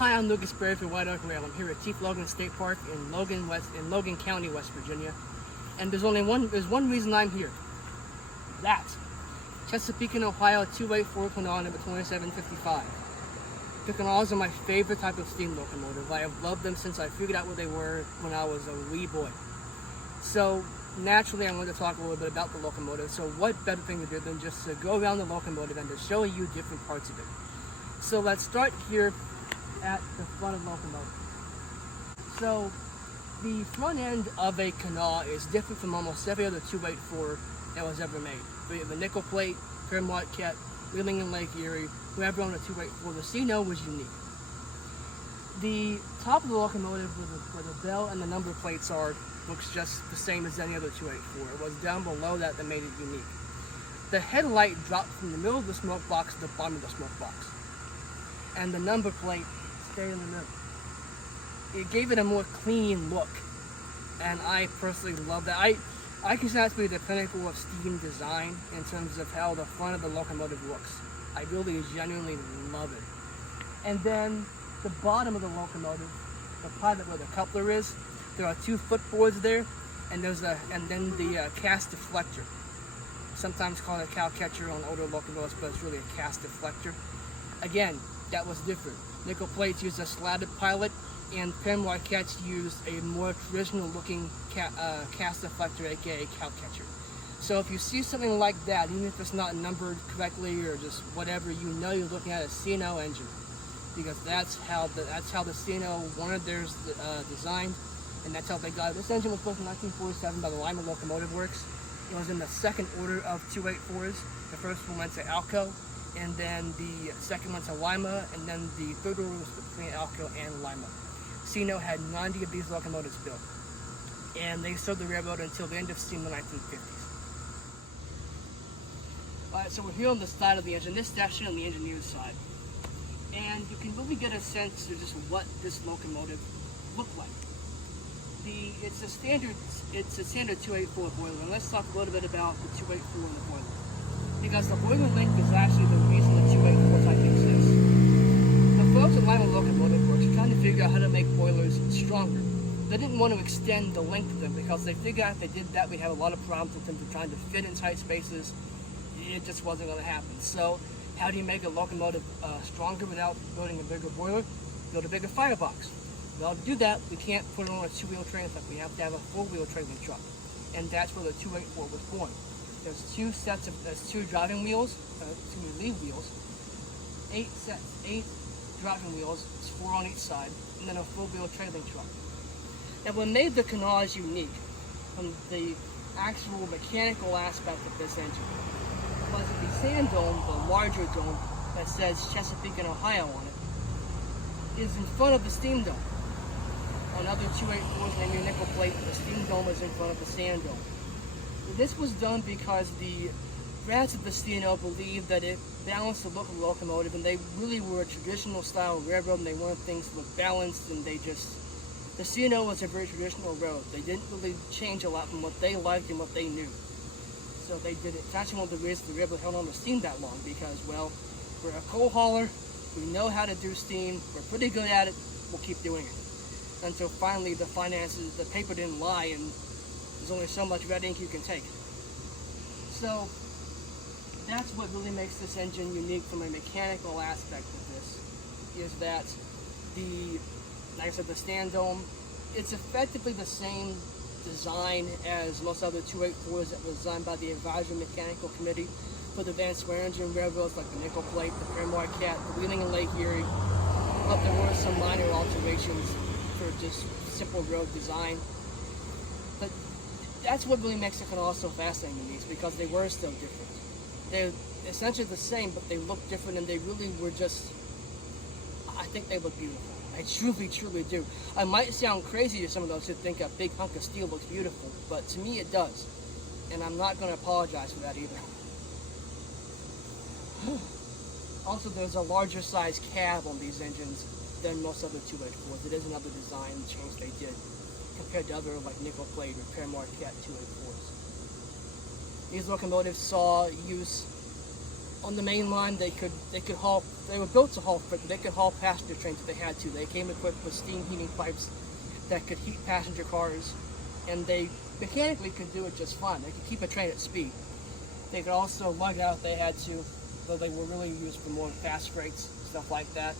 Hi, I'm Lucas Berry for White Oak Rail. I'm here at Chief Logan State Park in Logan County, West Virginia. And there's one reason I'm here. That Chesapeake, Ohio 284 Kanawha number 2755. The Kanawhas are my favorite type of steam locomotive. I have loved them since I figured out what they were when I was a wee boy. So naturally, I'm going to talk a little bit about the locomotive. So what better thing to do than just to go around the locomotive and to show you different parts of it. So let's start here at the front of the locomotive. So the front end of a Kanawha is different from almost every other 284 that was ever made. We have a nickel plate, Marquette, Wheeling and Lake Erie, whoever owned a 284, the C&O was unique. The top of the locomotive where the bell and the number plates are looks just the same as any other 284. It was down below that made it unique. The headlight dropped from the middle of the smoke box to the bottom of the smoke box. And the number plate stayed in the middle. It gave it a more clean look. And I personally love that. I consider that to be the pinnacle of steam design in terms of how the front of the locomotive looks. I really genuinely love it. And then the bottom of the locomotive, the pilot where the coupler is, there are two footboards there, and then the cast deflector. Sometimes called a cow catcher on older locomotives, but it's really a cast deflector. Again, that was different. Nickel plates used a slatted pilot, and Marquettes used a more traditional looking cast deflector, aka cow catcher. So if you see something like that, even if it's not numbered correctly or just whatever, you know you're looking at a C&O engine, because that's how the C&O wanted theirs designed, and that's how they got it. This engine was built in 1947 by the Lima Locomotive Works. It was in the second order of 284s. The first one went to Alco, and then the second went to Lima, and then the third order was between Alco and Lima. C&O had 90 of these locomotives built, and they served the railroad until the end of steam in the 1950s. Alright, so we're here on the side of the engine. This is actually on the engineer's side, and you can really get a sense of just what this locomotive looked like. It's a standard 284 boiler, and let's talk a little bit about the 284 and the boiler, because the boiler length is actually the reason the 284 type exists. The folks at Lima Locomotive Works are trying to figure out how to make boilers stronger. They didn't want to extend the length of them because they figured out if they did that, we'd have a lot of problems in terms of trying to fit in tight spaces. It just wasn't going to happen. So how do you make a locomotive stronger without building a bigger boiler? Build a bigger firebox. Well, to do that, we can't put it on a two-wheel trailer truck. We have to have a four-wheel trailer truck, and that's where the 284 was born. There's two driving wheels, two lead wheels, 8 driving wheels, it's 4 on each side, and then a four-wheel trailing truck. Now, what made the Kanawhas unique from the actual mechanical aspect of this engine was that the sand dome, the larger dome that says Chesapeake, Ohio on it, is in front of the steam dome. On other 284s, namely nickel plate, the steam dome is in front of the sand dome. This was done because the brass of the C&O believed that it balanced the look of the locomotive, and they really were a traditional style railroad, and they wanted things to look balanced, and the C&O was a very traditional road. They didn't really change a lot from what they liked and what they knew. So they did it. It's actually one of the reasons the railroad held on to steam that long, because, well, we're a coal hauler, we know how to do steam, we're pretty good at it, we'll keep doing it. Until finally the paper didn't lie, and there's only so much red ink you can take. So that's what really makes this engine unique from a mechanical aspect of this, is that like I said, the stand dome, it's effectively the same design as most other 284s that was designed by the Advisory Mechanical Committee for the advanced square engine railroads like the nickel plate, the Marquette, the Wheeling and Lake Erie, but there were some minor alterations for just simple road design. But that's what really makes the Kanawha so fascinating to me, is because they were so different. They're essentially the same, but they look different, and they really were just, I think they look beautiful. I truly, truly do. I might sound crazy to some of those who think a big hunk of steel looks beautiful, but to me it does. And I'm not going to apologize for that either. Also, there's a larger size cab on these engines than most other 284s. It is another design change they did compared to other like nickel plate or Marquette 284s. These locomotives saw use On the main line, they were built to haul freight, but they could haul passenger trains if they had to. They came equipped with steam heating pipes that could heat passenger cars, and they mechanically could do it just fine. They could keep a train at speed. They could also lug out if they had to, though they were really used for more fast freights, stuff like that.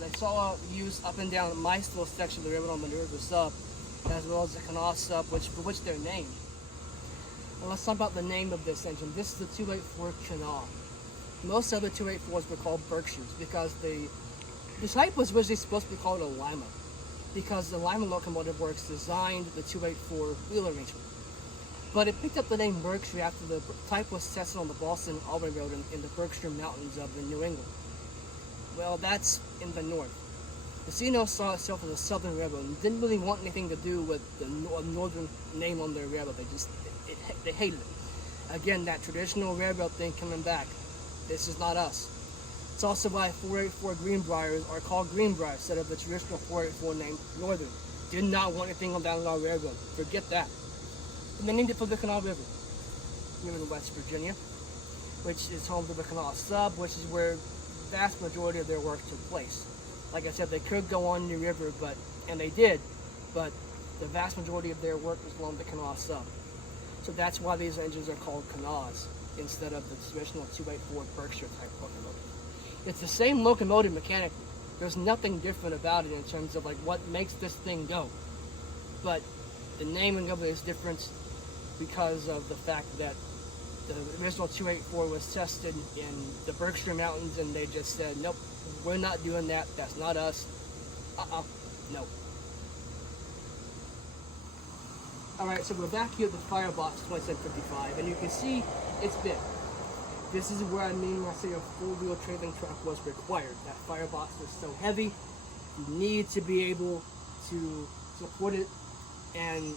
They saw use up and down my little section of the river on the Minerva sub, as well as the Kanawha sub, for which they're named. Well, let's talk about the name of this engine. This is the 284 Kanawha. Most other 284s were called Berkshires because the type was originally supposed to be called a Lima, because the Lima Locomotive Works designed the 284 wheel arrangement. But it picked up the name Berkshire after the type was tested on the Boston-Albany Road in the Berkshire Mountains of New England. Well, that's in the north. The C&O saw itself as a southern railroad and didn't really want anything to do with the northern name on their railroad. They hated it. Again, that traditional railroad thing coming back. This is not us. It's also why 484 Greenbriers are called Greenbriers instead of the traditional 484 named Northern. Did not want anything on that long railroad. Forget that. And they named it for the Kanawha River. River in West Virginia, which is home to the Kanawha sub, which is where the vast majority of their work took place. Like I said, they could go on the river, and they did, but the vast majority of their work was along the Kanawha sub. So that's why these engines are called Kanawhas instead of the traditional 284 Berkshire type locomotive. It's the same locomotive mechanically. There's nothing different about it in terms of like what makes this thing go. But the naming of it is different because of the fact that the original 284 was tested in the Berkshire Mountains and they just said, nope, we're not doing that. That's not us. No. Alright, so we're back here at the Firebox 2755, and you can see it's big. This is where I mean when I say a four-wheel trailing truck was required. That Firebox was so heavy, you need to be able to support it, and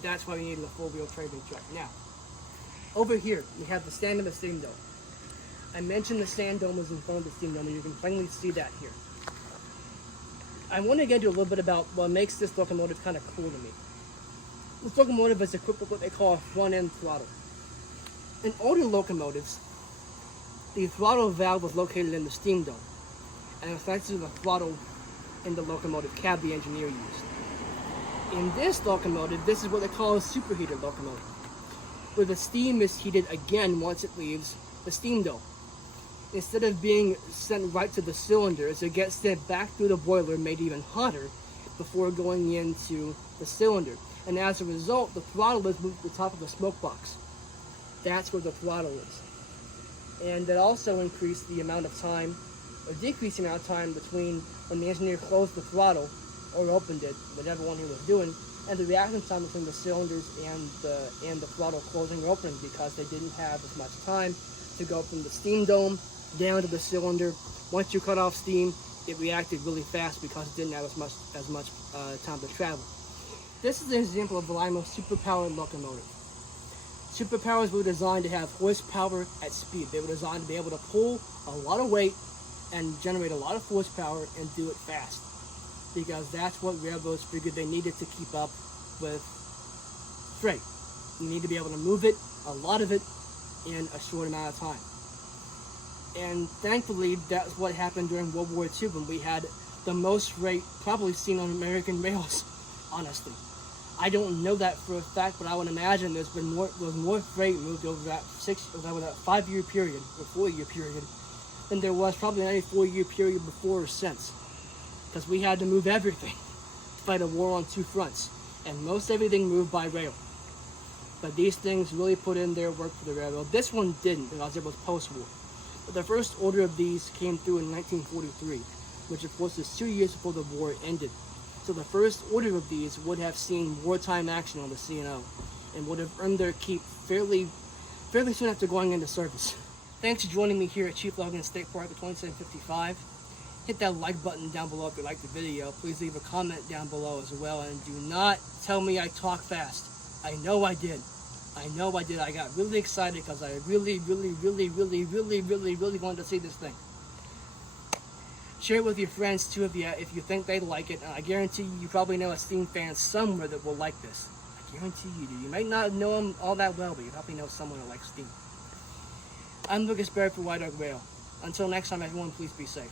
that's why we needed a four-wheel trailing truck. Now, over here, we have the stand of the steam dome. I mentioned the stand dome was in front of the steam dome, and you can finally see that here. I want to get into a little bit about what makes this locomotive kind of cool to me. This locomotive is equipped with what they call a front-end throttle. In older locomotives, the throttle valve was located in the steam dome, and it's next to the throttle in the locomotive cab the engineer used. In this locomotive, this is what they call a superheater locomotive, where the steam is heated again once it leaves the steam dome. Instead of being sent right to the cylinders, it gets sent back through the boiler, made even hotter, before going into the cylinder. And as a result, the throttle is moved to the top of the smoke box. That's where the throttle is. And it also increased the amount of time, or decreased the amount of time between when the engineer closed the throttle, or opened it, whatever one he was doing, and the reaction time between the cylinders and the throttle closing or opening, because they didn't have as much time to go from the steam dome down to the cylinder. Once you cut off steam, it reacted really fast because it didn't have as much time to travel. This is an example of a Lima superpowered locomotive. Superpowers were designed to have horsepower at speed. They were designed to be able to pull a lot of weight and generate a lot of horsepower and do it fast, because that's what railroads figured they needed to keep up with freight. You need to be able to move it, a lot of it, in a short amount of time. And thankfully, that's what happened during World War II, when we had the most freight probably seen on American rails, honestly. I don't know that for a fact, but I would imagine there's more freight moved over that 5-year period, or 4-year period, than there was probably any 4-year period before or since. Because we had to move everything to fight a war on two fronts, and most everything moved by rail. But these things really put in their work for the railroad. This one didn't, because it was post-war. But the first order of these came through in 1943, which of course is 2 years before the war ended. So the first order of these would have seen wartime action on the C&O, and would have earned their keep fairly soon after going into service. Thanks for joining me here at Chief Logan State Park at 2755. Hit that like button down below if you liked the video. Please leave a comment down below as well, and do not tell me I talk fast. I know I did. I got really excited because I really wanted to see this thing. Share it with your friends too if you think they'd like it, and I guarantee you probably know a steam fan somewhere that will like this. I guarantee you do. You might not know them all that well, but you probably know someone who likes steam. I'm Lucas Barrett for White Oak Rail. Until next time, everyone, please be safe.